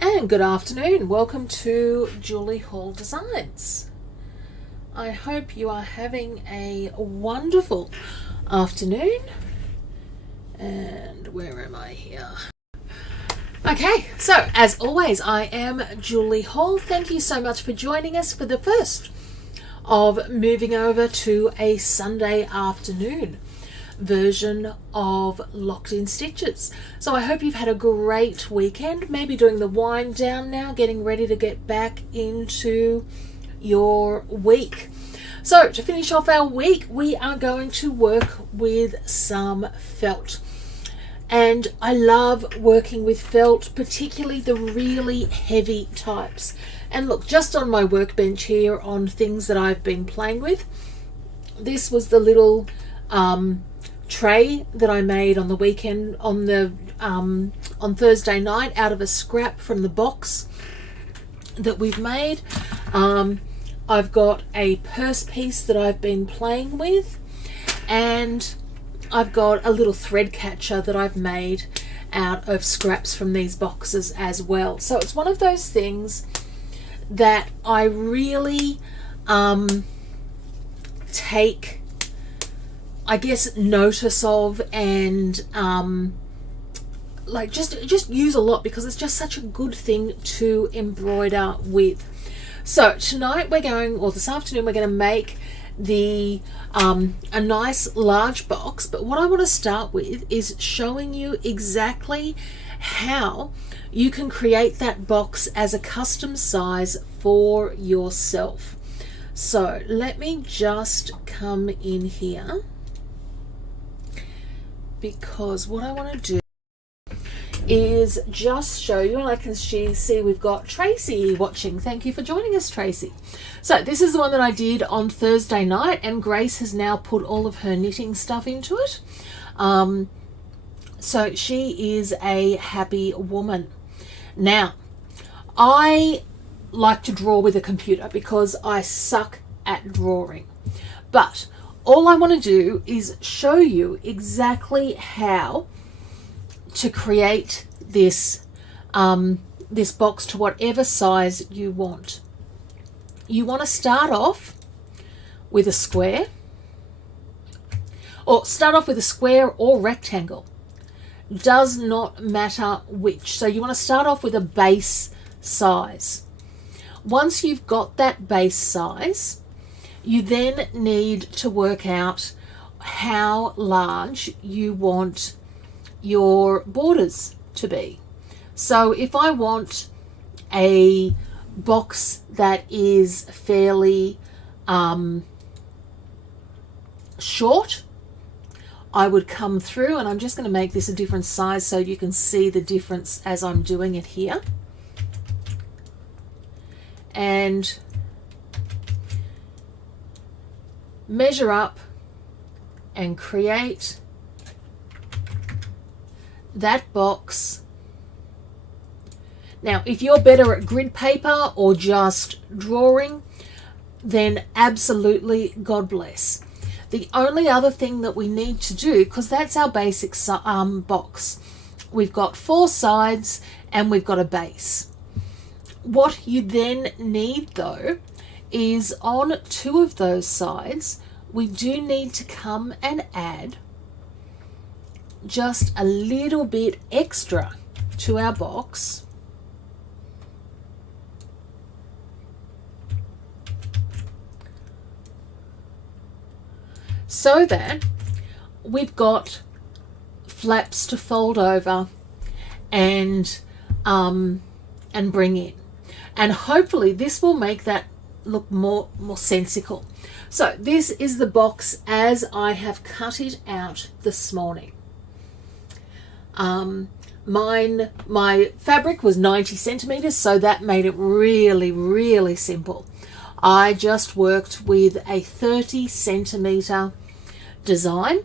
And good afternoon. Welcome to Julie Hall Designs. I hope you are having a wonderful afternoon. And where am I here? Okay, so as always, I am Julie Hall. Thank you so much for joining us for the first of moving over to a Sunday afternoon version of Locked in Stitches. So I hope you've had a great weekend, maybe doing the wind down now, getting ready to get back into your week. So to finish off our week, we are going to work with some felt. And I love working with felt, particularly the really heavy types. And look, just on my workbench here on things that I've been playing with, this was the little tray that I made on the weekend on Thursday night out of a scrap from the box that we've made. I've got a purse piece that I've been playing with, and I've got a little thread catcher that I've made out of scraps from these boxes as well. So it's one of those things that I really take, I guess, notice of, and like just use a lot because it's just such a good thing to embroider with. So tonight we're going, or this afternoon we're going to make the a nice large box, but what I want to start with is showing you exactly how you can create that box as a custom size for yourself. So let me just come in here, because what I want to do is just show you, and I can see we've got Tracy watching. Thank you for joining us, Tracy. So this is the one that I did on Thursday night, and Grace has now put all of her knitting stuff into it. So she is a happy woman. Now, I like to draw with a computer because I suck at drawing, but all I want to do is show you exactly how to create this this box to whatever size you want. You want to start off with a square, or start off with a square or rectangle. Does not matter which. So you want to start off with a base size. Once you've got that base size, you then need to work out how large you want your borders to be. So if I want a box that is fairly short, I would come through, and I'm just going to make this a different size so you can see the difference as I'm doing it here. And measure up and create that box. Now, if you're better at grid paper or just drawing, then absolutely God bless. The only other thing that we need to do, because that's our basic box, we've got 4 sides and we've got a base. What you then need though is on 2 of those sides, we do need to come and add just a little bit extra to our box, so that we've got flaps to fold over and bring in, and hopefully this will make that look more sensical. So this is the box as I have cut it out this morning. My fabric was 90 centimeters, so that made it really simple. I just worked with a 30 centimeter design.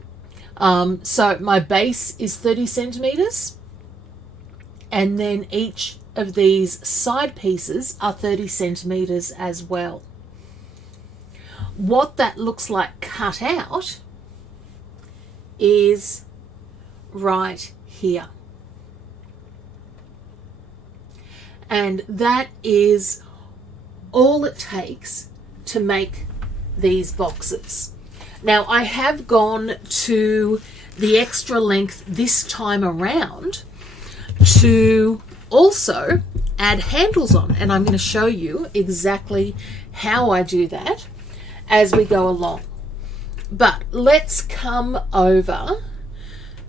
So my base is 30 centimeters, and then each of these side pieces are 30 centimeters as well. What that looks like cut out is right here. And that is all it takes to make these boxes. Now, I have gone to the extra length this time around to also add handles on, and I'm going to show you exactly how I do that as we go along. But let's come over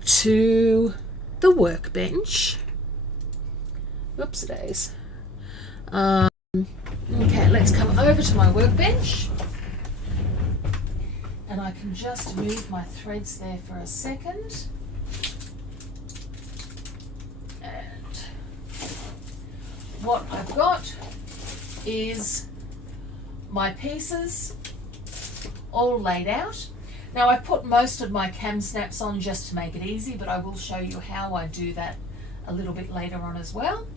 to the workbench. Whoops days. Okay, let's come over to my workbench, and I can just move my threads there for a second. And what I've got is my pieces all laid out. Now, I've put most of my cam snaps on just to make it easy, but I will show you how I do that a little bit later on as well.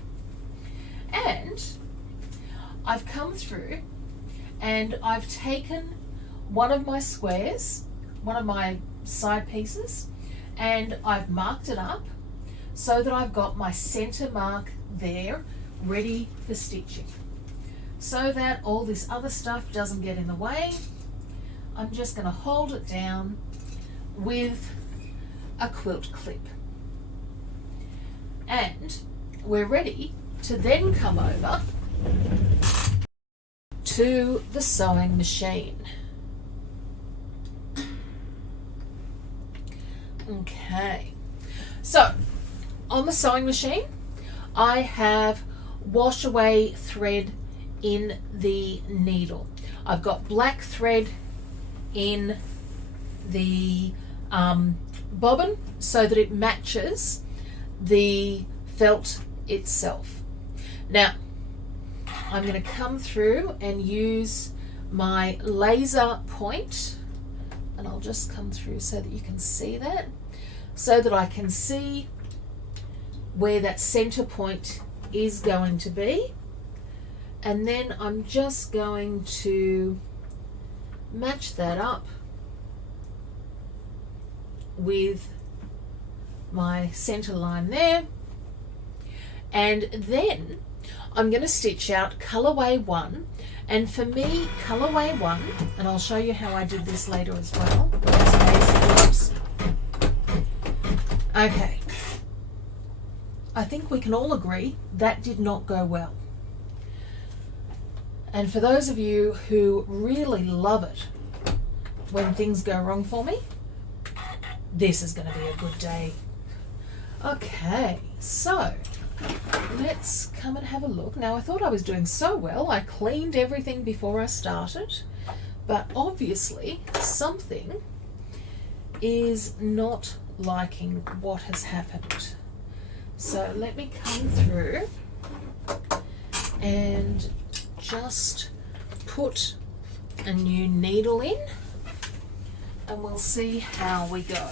And I've come through and I've taken one of my squares, one of my side pieces, and I've marked it up so that I've got my center mark there ready for stitching. So that all this other stuff doesn't get in the way, I'm just going to hold it down with a quilt clip. And we're ready to then come over to the sewing machine. Okay, so on the sewing machine, I have wash away thread in the needle. I've got black thread in the bobbin so that it matches the felt itself. Now, I'm going to come through and use my laser point, and I'll just come through so that you can see that, so that I can see where that center point is going to be. And then I'm just going to match that up with my center line there. And then I'm going to stitch out colorway 1, and for me colorway 1, and I'll show you how I did this later as well. Okay, I think we can all agree that did not go well. And for those of you who really love it when things go wrong for me, this is going to be a good day. Okay, so let's come and have a look. Now, I thought I was doing so well. I cleaned everything before I started, but obviously something is not liking what has happened. So let me come through and just put a new needle in, and we'll see how we go.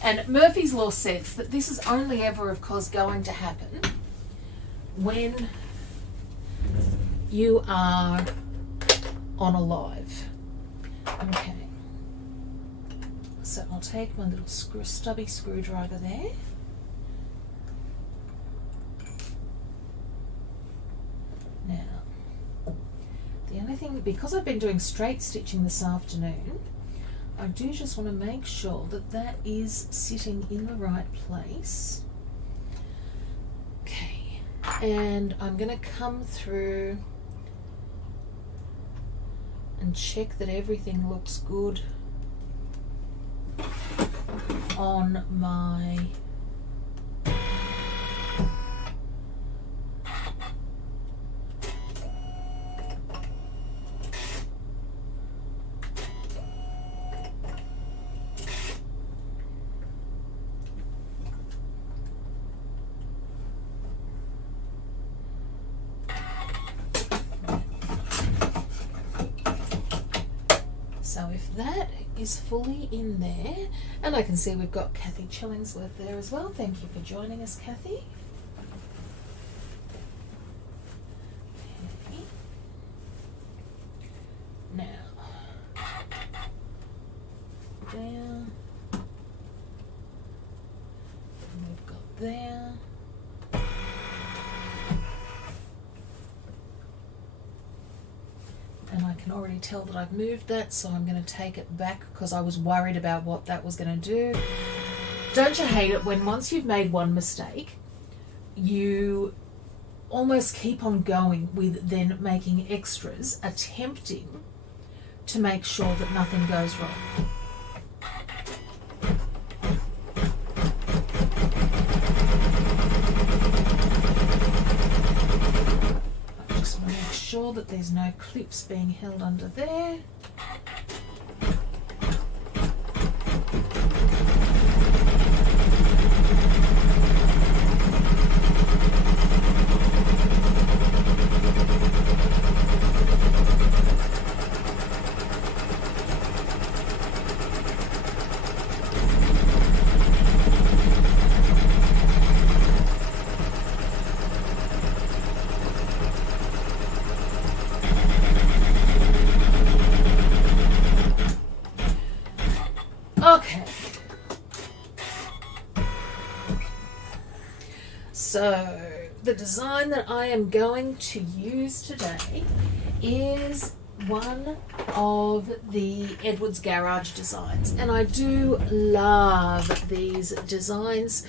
And Murphy's Law says that this is only ever, of course, going to happen when you are on a live. Okay. So I'll take my little stubby screwdriver there. Now, the only thing, because I've been doing straight stitching this afternoon, I do just want to make sure that that is sitting in the right place. Okay, and I'm going to come through and check that everything looks good on my So if that is fully in there, and I can see we've got Kathy Chillingsworth there as well. Thank you for joining us, Kathy. Okay. Now, there, and we've got there. can already tell that I've moved that, so I'm going to take it back because I was worried about what that was going to do. Don't you hate it when once you've made one mistake, you almost keep on going with then making extras, attempting to make sure that nothing goes wrong. I just want to make sure that there's no clips being held under there. Okay, so the design that I am going to use today is one of the Edwards Garage designs, and I do love these designs.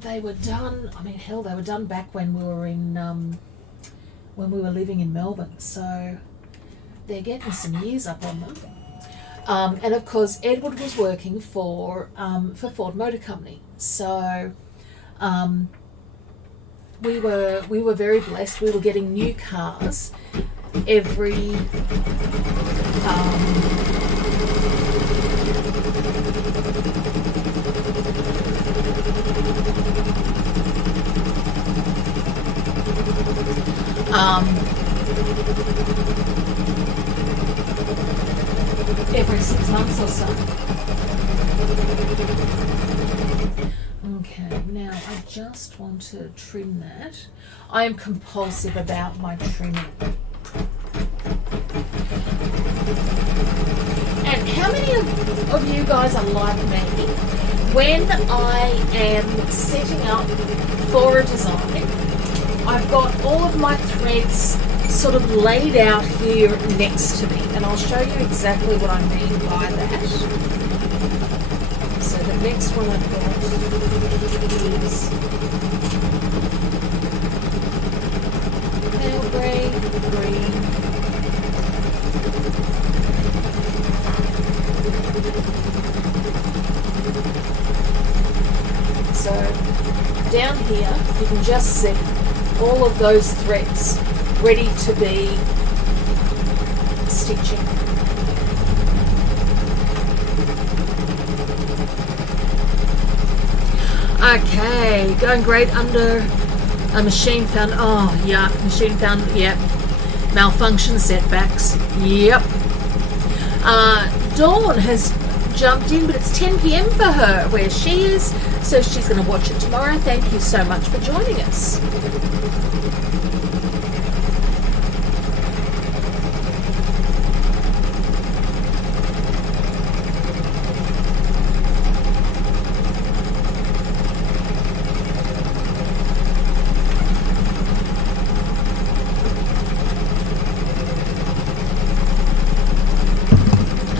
They were done, I mean, hell, they were done back when we were in when we were living in Melbourne, so they're getting some years up on them. And of course, Edward was working for Ford Motor Company, so we were very blessed. We were getting new cars every every 6 months or so. Okay, now I just want to trim that. I am compulsive about my trimming. And how many of you guys are like me? When I am setting up for a design, I've got all of my threads sort of laid out here next to me, and I'll show you exactly what I mean by that. So the next one I've got is pale grey, green, so down here you can just see all of those threads ready to be stitching. Okay, going great under a machine found, oh yeah, machine found, yep, malfunction setbacks, yep. Dawn has jumped in, but it's 10 p.m. for her where she is, so she's going to watch it tomorrow. Thank you so much for joining us.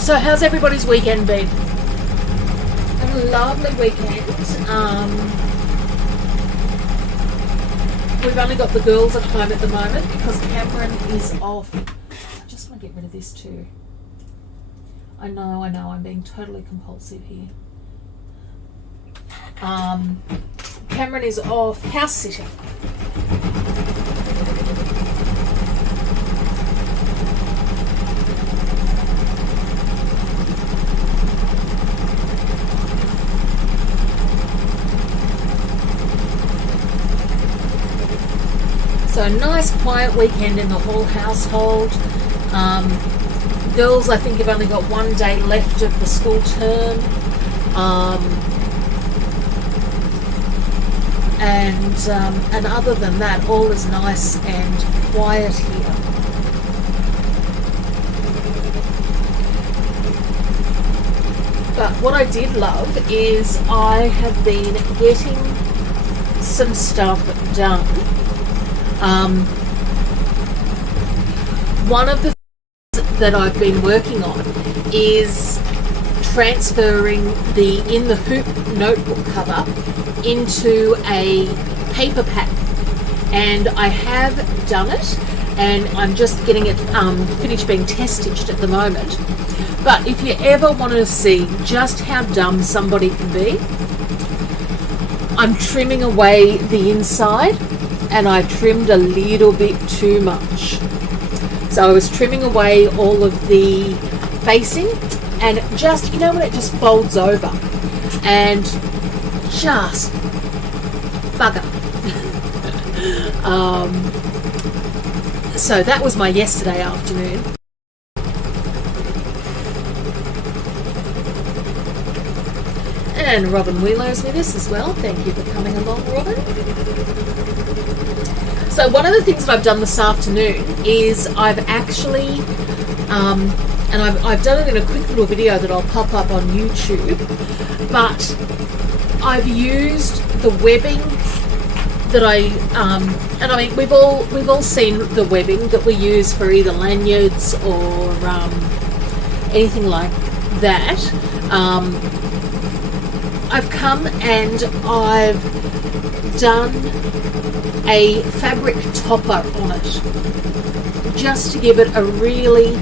So how's everybody's weekend been? Had a lovely weekend. We've only got the girls at home at the moment because Cameron is off. I just want to get rid of this too. I know, I'm being totally compulsive here. Cameron is off house sitting. So a nice quiet weekend in the whole household. Girls, I think, have only got one day left of the school term. And other than that, all is nice and quiet here. But what I did love is I have been getting some stuff done. one of the things that I've been working on is transferring the In the Hoop notebook cover into a paper pattern, and I have done it, and I'm just getting it finished being test stitched at the moment. But if you ever want to see just how dumb somebody can be, I'm trimming away the inside, and I trimmed a little bit too much. So I was trimming away all of the facing, and just, you know, when it just folds over and just bugger. So that was my yesterday afternoon. And Robin Wheeler's with us as well. Thank you for coming along, Robin. So one of the things that I've done this afternoon is I've actually and I've done it in a quick little video that I'll pop up on YouTube, but I've used the webbing that and I mean we've all seen the webbing that we use for either lanyards or anything like that. I've come and I've done a fabric topper on it, just to give it a really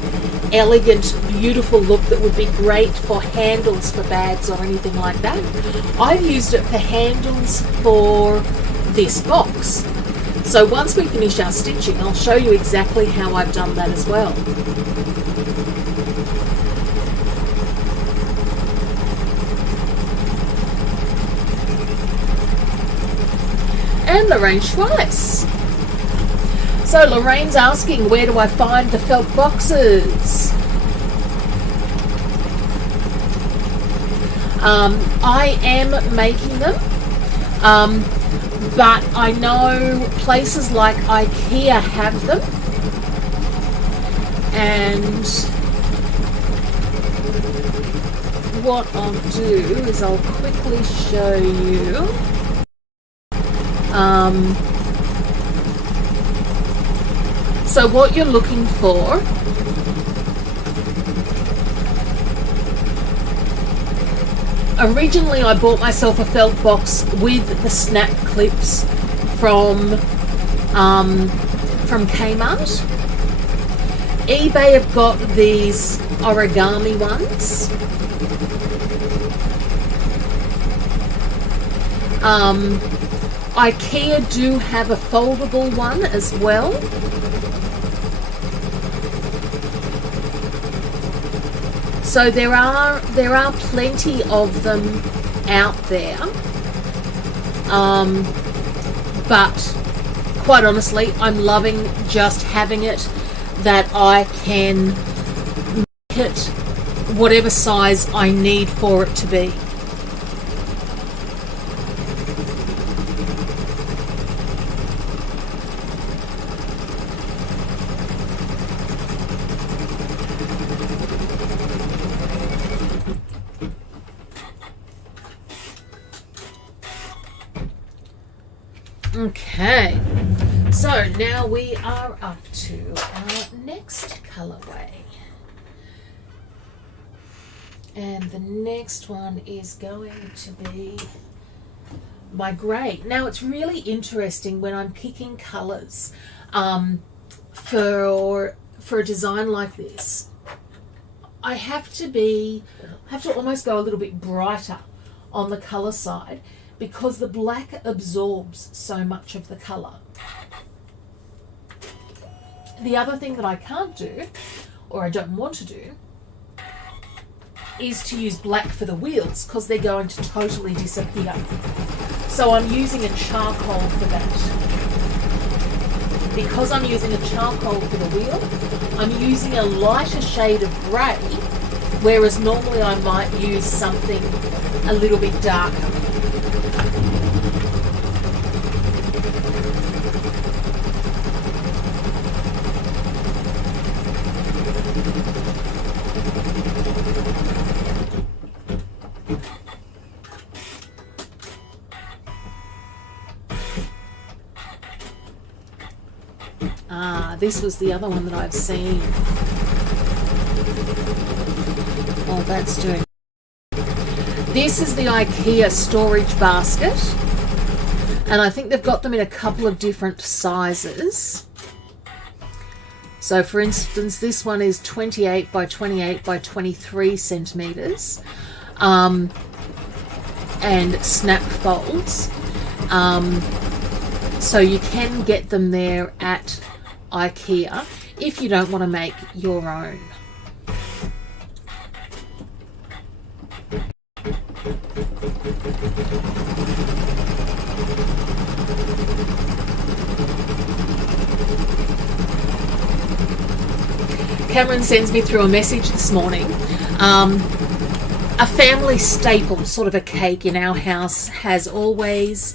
elegant, beautiful look that would be great for handles for bags or anything like that. I've used it for handles for this box. So once we finish our stitching, I'll show you exactly how I've done that as well. And Lorraine Schweiss. So Lorraine's asking, where do I find the felt boxes? I am making them, but I know places like IKEA have them, and what I'll do is I'll quickly show you. So what you're looking for originally, I bought myself a felt box with the snap clips from Kmart. eBay have got these origami ones. IKEA do have a foldable one as well. So there are plenty of them out there, but quite honestly, I'm loving just having it that I can make it whatever size I need for it to be. Okay, so now we are up to our next colorway, and the next one is going to be my grey. Now it's really interesting when I'm picking colors for a design like this. I have to almost go a little bit brighter on the color side, because the black absorbs so much of the colour. The other thing that I can't do, or I don't want to do, is to use black for the wheels, because they're going to totally disappear. So I'm using a charcoal for that. Because I'm using a charcoal for the wheel, I'm using a lighter shade of grey, whereas normally I might use something a little bit darker. This was the other one that I've seen. Oh, that's doing. This is the IKEA storage basket. And I think they've got them in a couple of different sizes. So for instance, this one is 28 by 28 by 23 centimetres. And snap folds. So you can get them there at IKEA if you don't want to make your own. Cameron sends me through a message this morning. A family staple, sort of a cake in our house, has always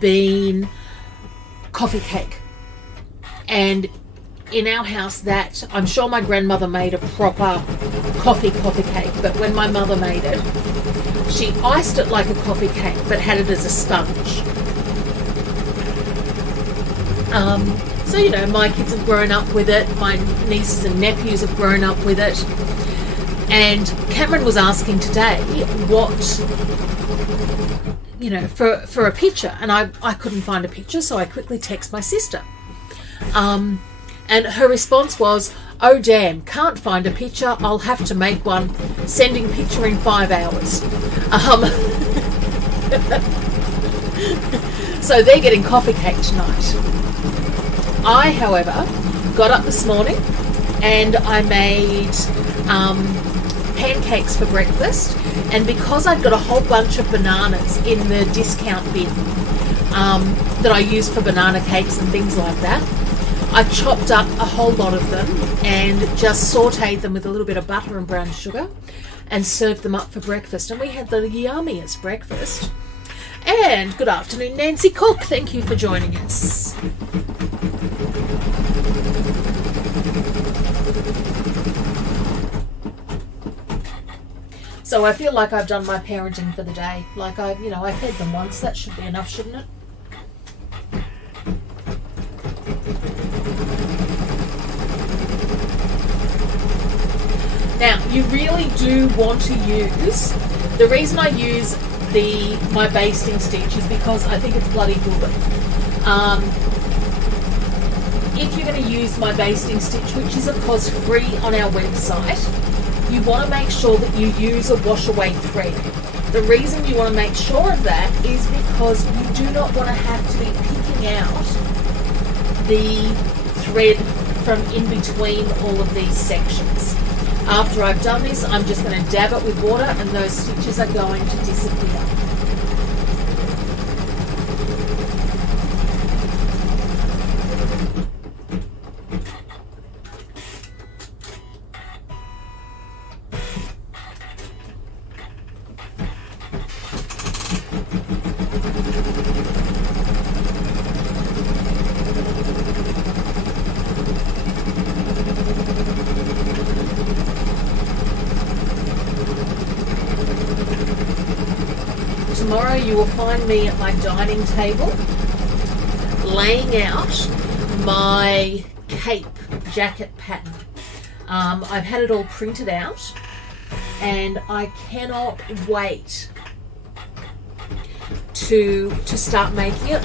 been coffee cake. And in our house, that I'm sure my grandmother made a proper coffee cake, but when my mother made it, she iced it like a coffee cake but had it as a sponge. So, you know, my kids have grown up with it, my nieces and nephews have grown up with it. And Cameron was asking today what, you know, for a picture, and I couldn't find a picture, so I quickly text my sister. And her response was, "Oh damn, can't find a picture, I'll have to make one, sending picture in 5 hours." So they're getting coffee cake tonight. I, however, got up this morning and I made pancakes for breakfast, and because I'd got a whole bunch of bananas in the discount bin that I use for banana cakes and things like that, I chopped up a whole lot of them and just sauteed them with a little bit of butter and brown sugar and served them up for breakfast, and we had the yummiest breakfast. And good afternoon, Nancy Cook, thank you for joining us. So I feel like I've done my parenting for the day. Like I fed them once. That should be enough, shouldn't it? Now, you really do want to use, the reason I use my basting stitch is because I think it's bloody good. If you're going to use my basting stitch, which is of course free on our website, you want to make sure that you use a wash away thread. The reason you want to make sure of that is because you do not want to have to be picking out the thread from in between all of these sections. After I've done this, I'm just going to dab it with water and those stitches are going to disappear. Tomorrow you will find me at my dining table laying out my cape jacket pattern. I've had it all printed out and I cannot wait to start making it.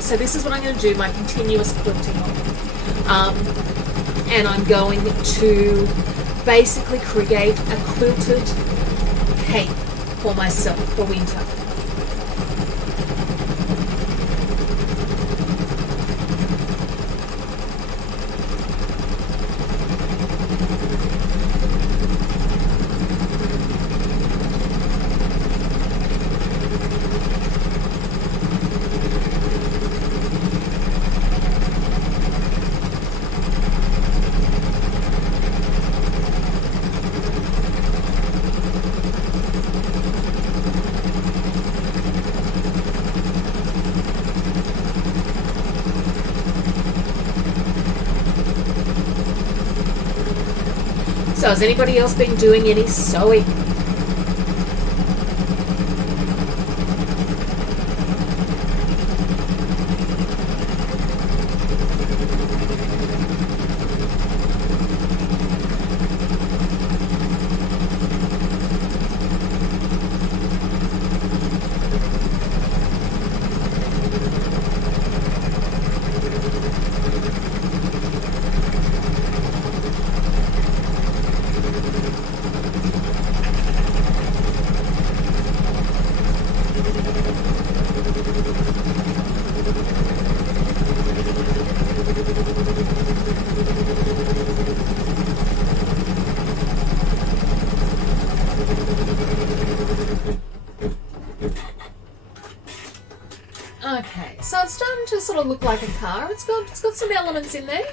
So this is what I'm going to do, my continuous quilting on. And I'm going to basically create a quilted cape for myself for winter. So has anybody else been doing any sewing? Okay, so it's starting to sort of look like a car. It's got some elements in there.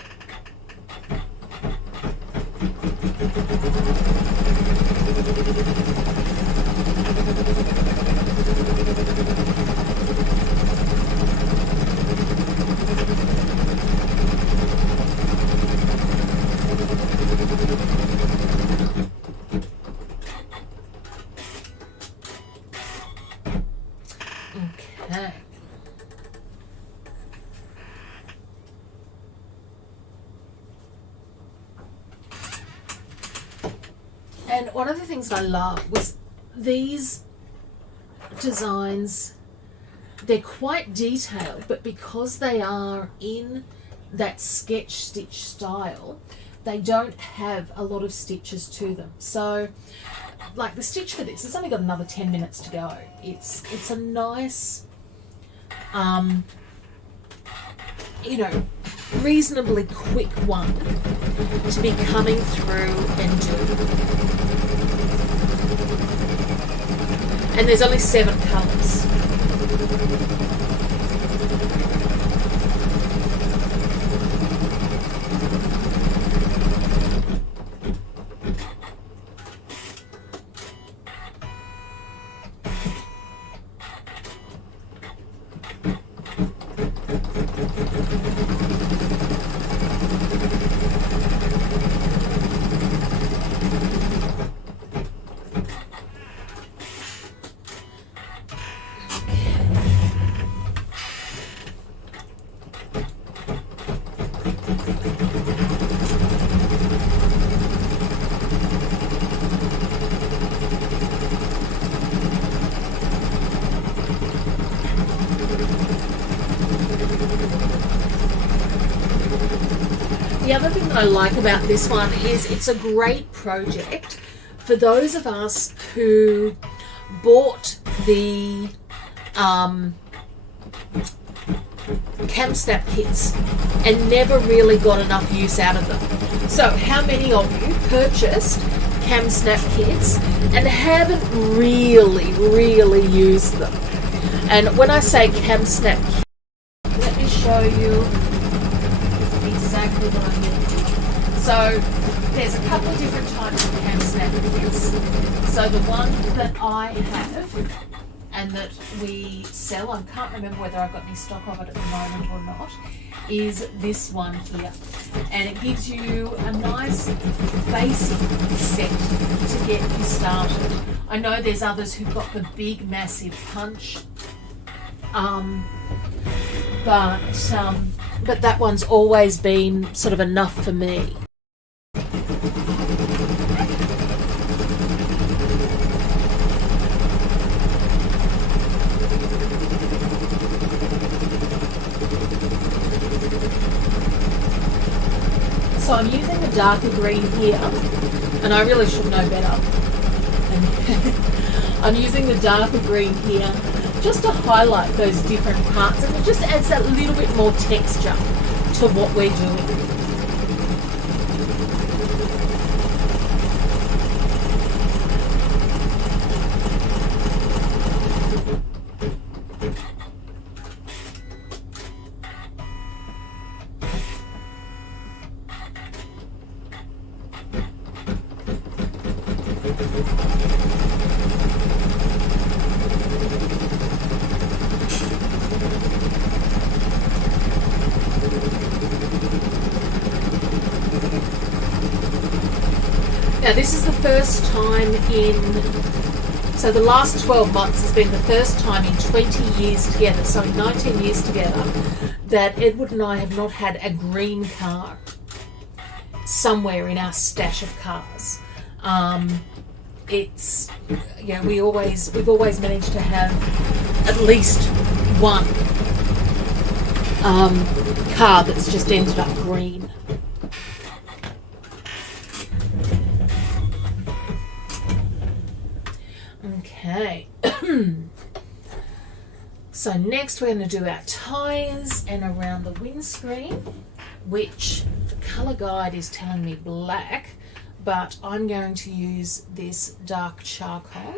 Okay. And one of the things that I love was these designs. They're quite detailed, but because they are in that sketch stitch style, they don't have a lot of stitches to them. So like the stitch for this, it's only got another 10 minutes to go. It's a nice you know, reasonably quick one to be coming through and do. And there's only 7 colours. The other thing that I like about this one is it's a great project for those of us who bought the cam snap kits and never really got enough use out of them. So how many of you purchased cam snap kits and haven't really used them? And when I say cam snap kit, let me show you exactly what I mean. So there's a couple of different types of cam snap kits. So the one that I have and that we sell, I can't remember whether I've got any stock of it at the moment or not, is this one here. And it gives you a nice basic set to get you started. I know there's others who've got the big massive punch, but that one's always been sort of enough for me. So I'm using the darker green here, and I really should know better. I'm using the darker green here just to highlight those different parts, and it just adds that little bit more texture to what we're doing. Now this is the first time so the last 12 months has been the first time in 20 years together, so in 19 years together, that Edward and I have not had a green car somewhere in our stash of cars. We've always managed to have at least one car that's just ended up green. Okay. So next we're going to do our tyres and around the windscreen, which the colour guide is telling me black, but I'm going to use this dark charcoal.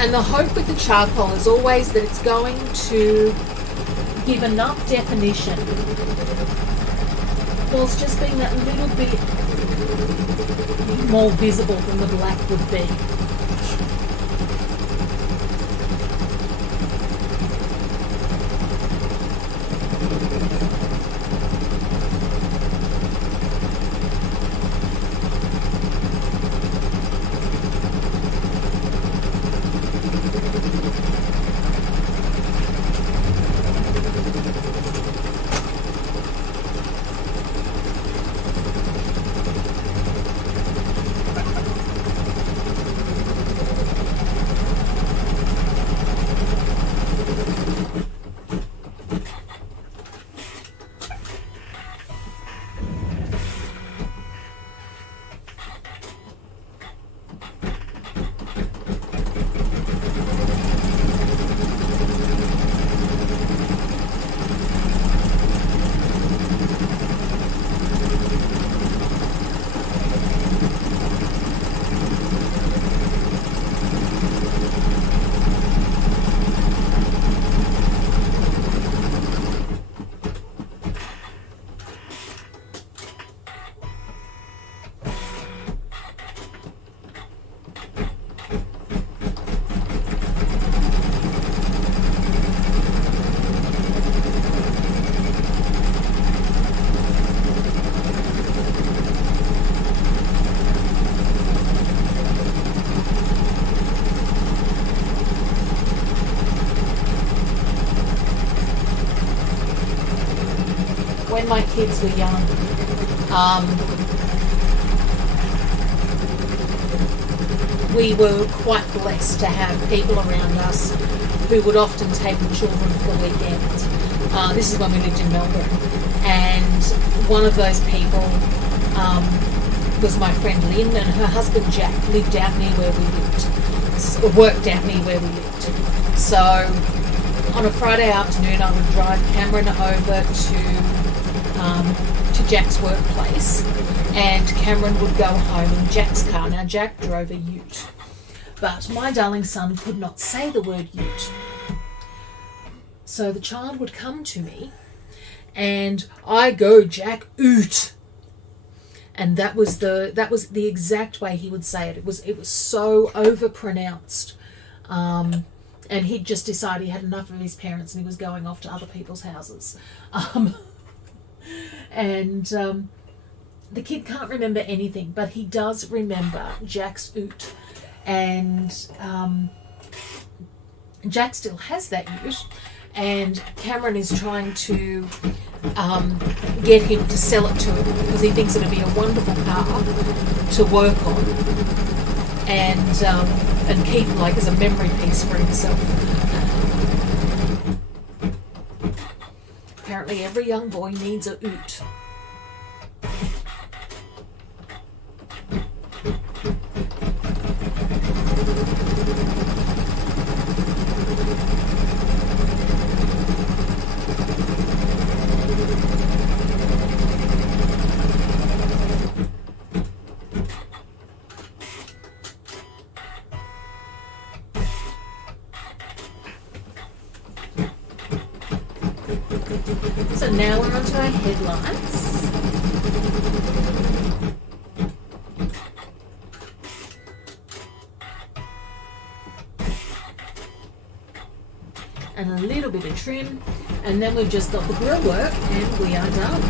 And the hope with the charcoal is always that it's going to give enough definition whilst just being that little bit more visible than the black would be. When my kids were young, we were quite blessed to have people around us who would often take the children for the weekend. This is when we lived in Melbourne, and one of those people was my friend Lynn, and her husband Jack lived out near where we lived, worked out near where we lived. So on a Friday afternoon, I would drive Cameron over to Jack's workplace, and Cameron would go home in Jack's car. Now Jack drove a ute, but my darling son could not say the word ute. So the child would come to me and I go, Jack, oot. And that was the exact way he would say it. It was so overpronounced. And he'd just decided he had enough of his parents and he was going off to other people's houses. The kid can't remember anything, but he does remember Jack's oot. And Jack still has that ute, and Cameron is trying to get him to sell it to him because he thinks it'll be a wonderful car to work on and keep like as a memory piece for himself. Apparently every young boy needs a oot. So now we're onto our headlights. And a little bit of trim, and then we've just got the grill work and we are done.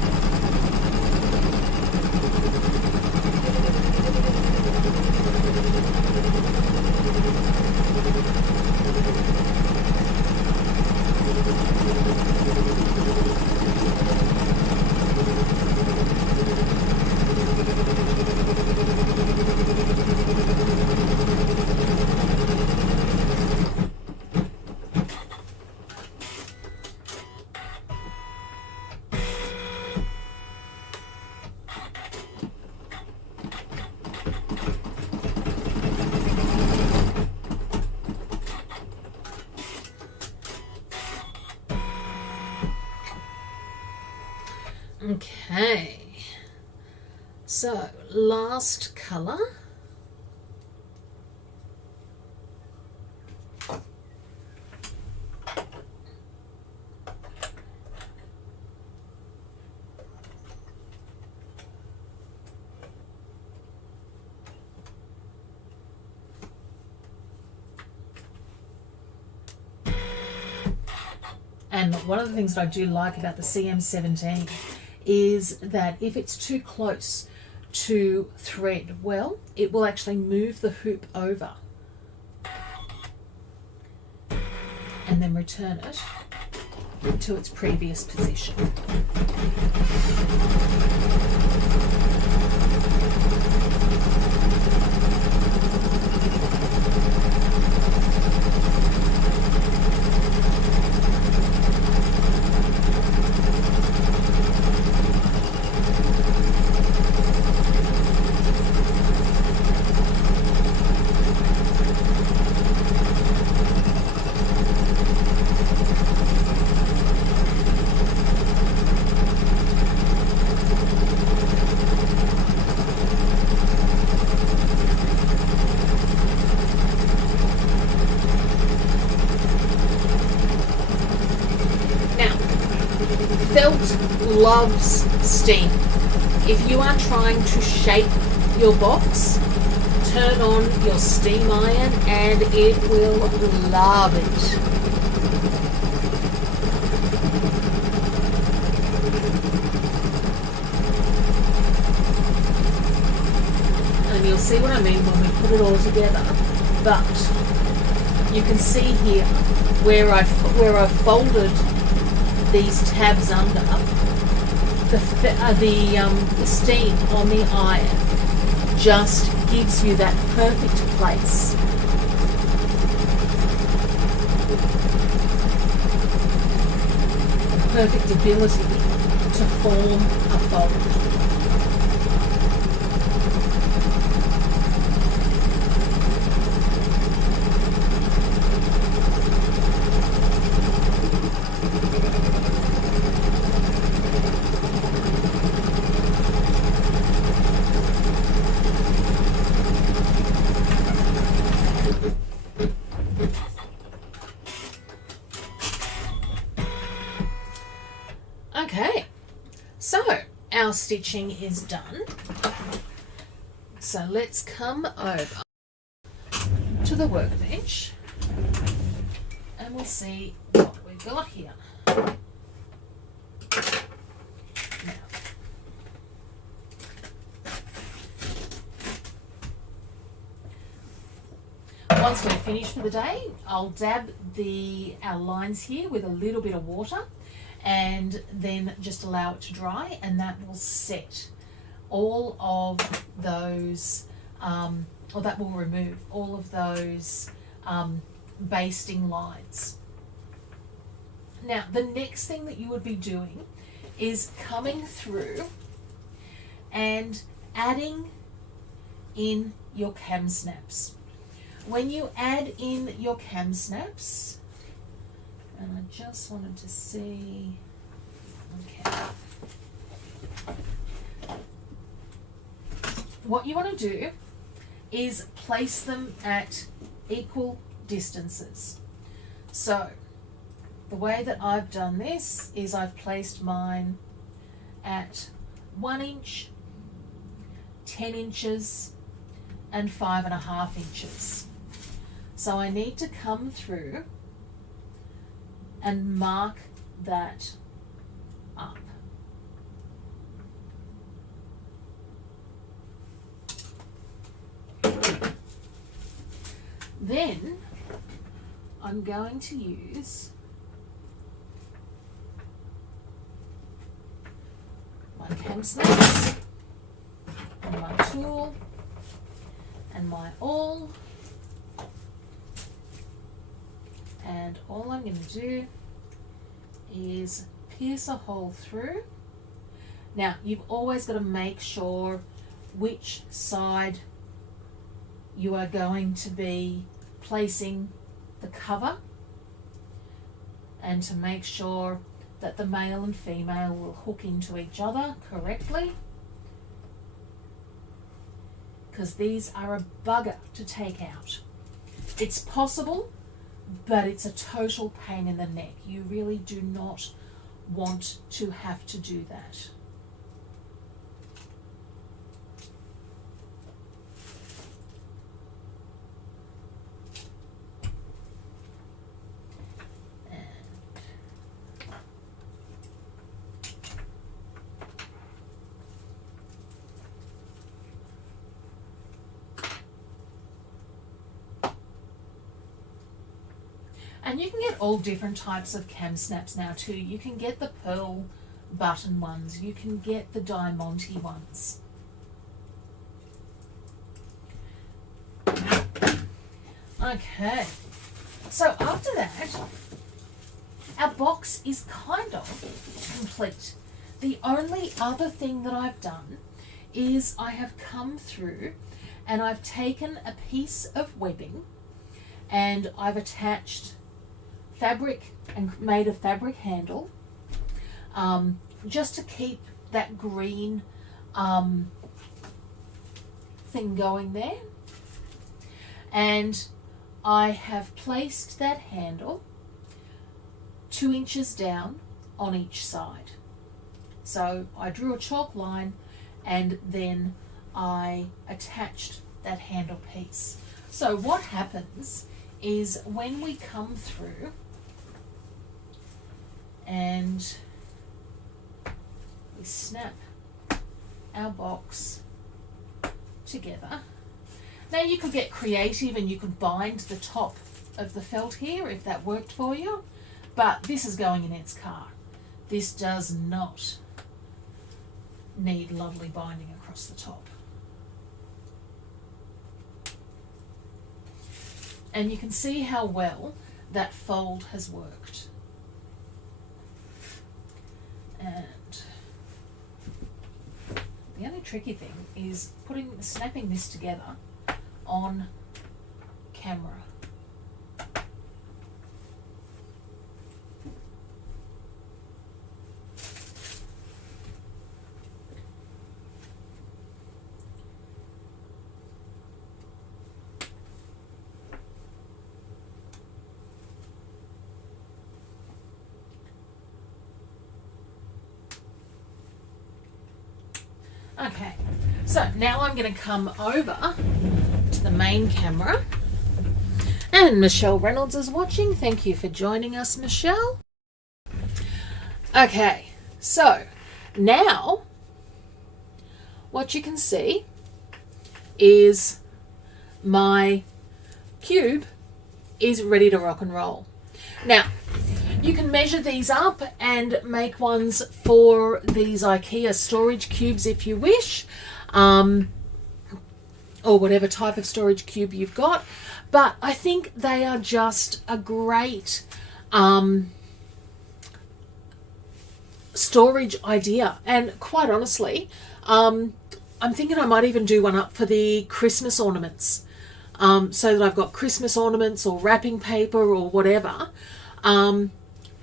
Okay, so last colour. And one of the things that I do like about the CM17 is that if it's too close to thread, well, it will actually move the hoop over and then return it to its previous position. Felt loves steam. If you are trying to shape your box, turn on your steam iron and it will love it. And you'll see what I mean when we put it all together. But you can see here where I've folded these tabs under, the steam on the iron just gives you that perfect place. The perfect ability to form a fold. Okay, so our stitching is done. So let's come over to the workbench and we'll see what we've got here. Now, once we're finished for the day, I'll dab our lines here with a little bit of water and then just allow it to dry, and that will set all of those, or that will remove all of those basting lines. Now, the next thing that you would be doing is coming through and adding in your cam snaps. When you add in your cam snaps, and I just wanted to see, okay. What you want to do is place them at equal distances. So the way that I've done this is I've placed mine at 1 inch, 10 inches, and 5.5 inches. So I need to come through and mark that up. Then I'm going to use cam snaps and my tool and my awl. And all I'm going to do is pierce a hole through. Now, you've always got to make sure which side you are going to be placing the cover, and to make sure that the male and female will hook into each other correctly, because these are a bugger to take out. It's possible, but it's a total pain in the neck. You really do not want to have to do that. And you can get all different types of cam snaps now too. You can get the pearl button ones. You can get the diamante ones. Okay. So after that, our box is kind of complete. The only other thing that I've done is I have come through and I've taken a piece of webbing and I've attached fabric and made a fabric handle, just to keep that green thing going there. And I have placed that handle 2 inches down on each side. So I drew a chalk line and then I attached that handle piece. So what happens is when we come through and we snap our box together. Now you could get creative and you could bind the top of the felt here if that worked for you, but this is going in its car. This does not need lovely binding across the top. And you can see how well that fold has worked. And the only tricky thing is snapping this together on camera. Okay, so now I'm going to come over to the main camera, and Michelle Reynolds is watching. Thank you for joining us, Michelle. Okay, so now what you can see is my cube is ready to rock and roll. Now, you can measure these up and make ones for these IKEA storage cubes if you wish, or whatever type of storage cube you've got. But I think they are just a great storage idea. And quite honestly, I'm thinking I might even do one up for the Christmas ornaments, so that I've got Christmas ornaments or wrapping paper or whatever.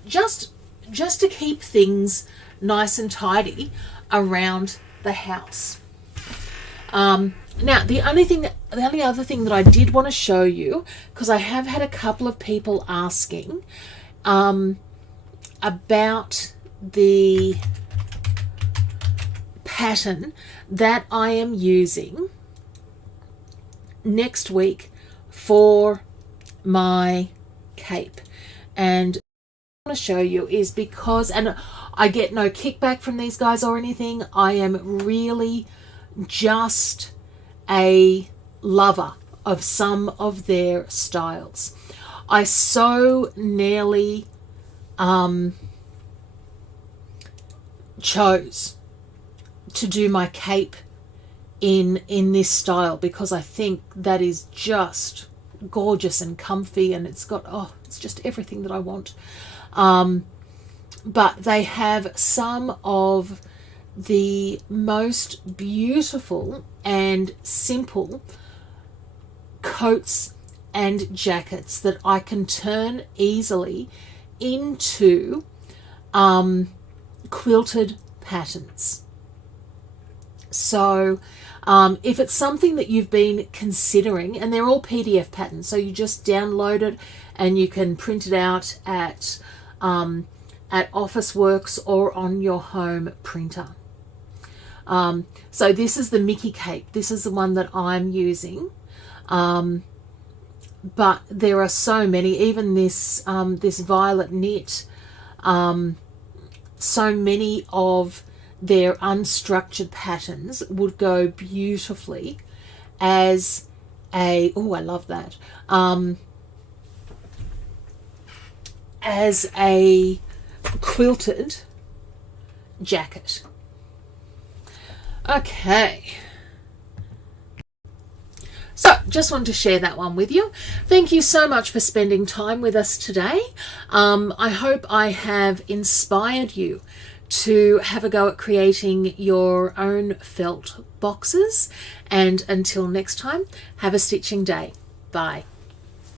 Just to keep things nice and tidy around the house. Now, the only other thing that I did want to show you, because I have had a couple of people asking about the pattern that I am using next week for my cape. And want to show you is because, and I get no kickback from these guys or anything, I am really just a lover of some of their styles. I so nearly chose to do my cape in this style, because I think that is just gorgeous and comfy, and it's got, it's just everything that I want. But they have some of the most beautiful and simple coats and jackets that I can turn easily into quilted patterns. So if it's something that you've been considering, and they're all PDF patterns, so you just download it and you can print it out at Officeworks or on your home printer. So this is the Mickey cape. This is the one that I'm using. But there are so many, even this this violet knit, so many of their unstructured patterns would go beautifully as a, I love that, as a quilted jacket. Okay. So, just wanted to share that one with you. Thank you so much for spending time with us today. I hope I have inspired you to have a go at creating your own felt boxes. And until next time, have a stitching day. Bye.